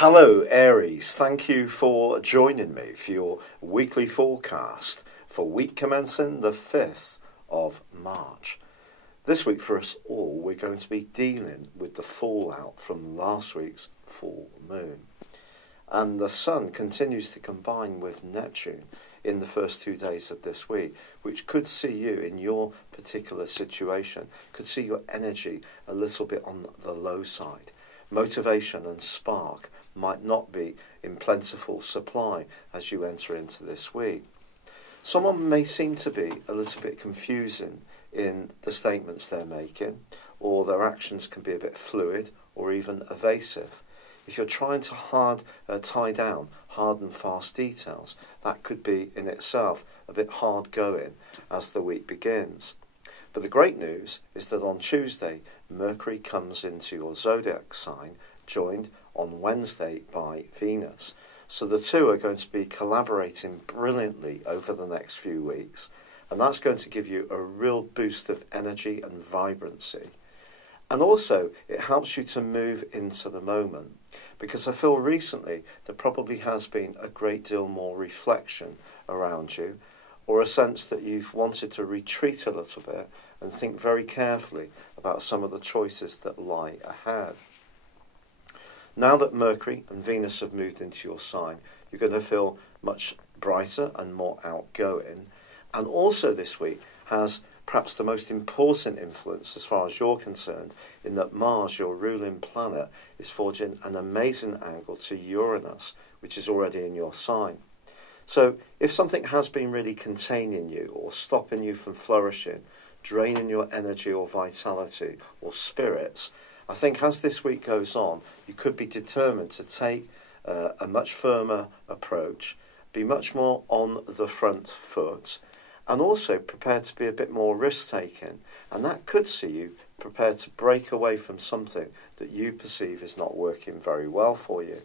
Hello Aries, thank you for joining me for your weekly forecast for week commencing the 5th of March. This week for us all we're going to be dealing with the fallout from last week's full moon. And the Sun continues to combine with Neptune in the first 2 days of this week, which could see you in your particular situation, could see your energy a little bit on the low side. Motivation and spark might not be in plentiful supply as you enter into this week. Someone may seem to be a little bit confusing in the statements they're making, or their actions can be a bit fluid or even evasive. If you're trying to tie down hard and fast details, that could be in itself a bit hard going as the week begins. But the great news is that on Tuesday, Mercury comes into your Zodiac sign, joined on Wednesday by Venus. So the two are going to be collaborating brilliantly over the next few weeks, and that's going to give you a real boost of energy and vibrancy. And also, it helps you to move into the moment, because I feel recently there probably has been a great deal more reflection around you, or a sense that you've wanted to retreat a little bit and think very carefully about some of the choices that lie ahead. Now that Mercury and Venus have moved into your sign, you're going to feel much brighter and more outgoing. And also this week has perhaps the most important influence as far as you're concerned, in that Mars, your ruling planet, is forging an amazing angle to Uranus, which is already in your sign. So if something has been really containing you or stopping you from flourishing, draining your energy or vitality or spirits, I think as this week goes on, you could be determined to take a much firmer approach, be much more on the front foot, and also prepared to be a bit more risk-taking. And that could see you prepared to break away from something that you perceive is not working very well for you.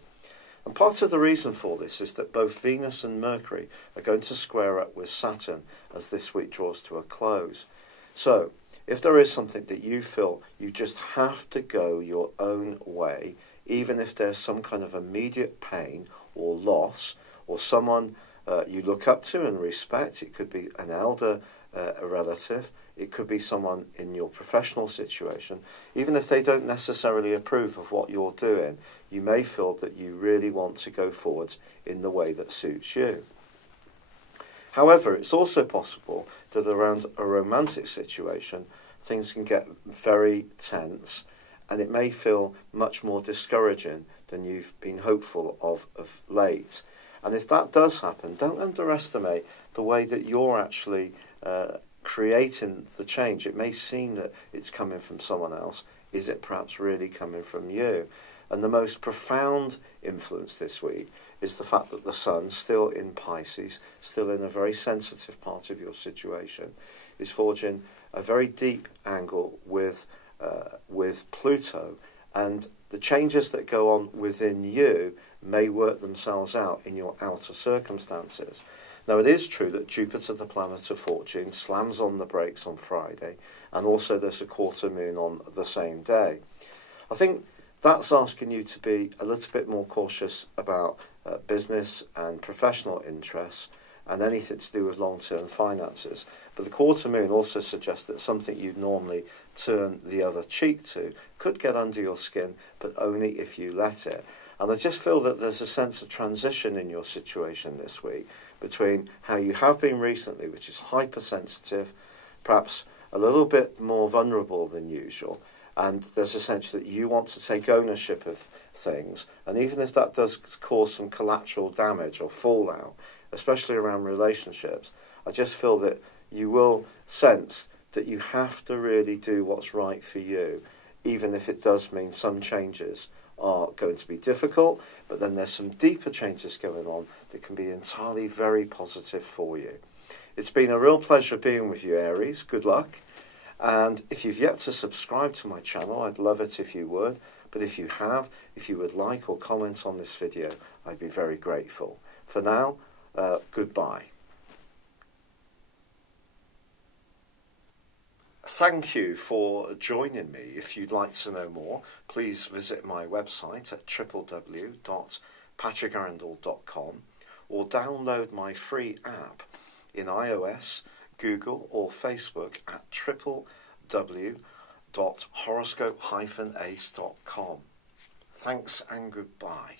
And part of the reason for this is that both Venus and Mercury are going to square up with Saturn as this week draws to a close. So, if there is something that you feel you just have to go your own way, even if there's some kind of immediate pain or loss, or someone you look up to and respect, it could be an elder, a relative, it could be someone in your professional situation, even if they don't necessarily approve of what you're doing, you may feel that you really want to go forwards in the way that suits you. However, it's also possible that around a romantic situation, things can get very tense, and it may feel much more discouraging than you've been hopeful of late. And if that does happen, don't underestimate the way that you're actually creating the change. It may seem that it's coming from someone else. Is it perhaps really coming from you? And the most profound influence this week is the fact that the Sun, still in Pisces, still in a very sensitive part of your situation, is forging a very deep angle with Pluto, and the changes that go on within you may work themselves out in your outer circumstances. Now, it is true that Jupiter, the planet of fortune, slams on the brakes on Friday, and also there's a quarter moon on the same day. I think that's asking you to be a little bit more cautious about business and professional interests and anything to do with long-term finances. But the quarter moon also suggests that something you'd normally turn the other cheek to could get under your skin, but only if you let it. And I just feel that there's a sense of transition in your situation this week between how you have been recently, which is hypersensitive, perhaps a little bit more vulnerable than usual, and there's a sense that you want to take ownership of things. And even if that does cause some collateral damage or fallout, especially around relationships, I just feel that you will sense that you have to really do what's right for you, even if it does mean some changes are going to be difficult, but then there's some deeper changes going on that can be entirely very positive for you. It's been a real pleasure being with you, Aries. Good luck. And if you've yet to subscribe to my channel, I'd love it if you would. But if you have, if you would like or comment on this video, I'd be very grateful. For now, goodbye. Thank you for joining me. If you'd like to know more, please visit my website at www.patrickarundell.com or download my free app in iOS, Google or Facebook at www.horoscope-ace.com. Thanks and goodbye.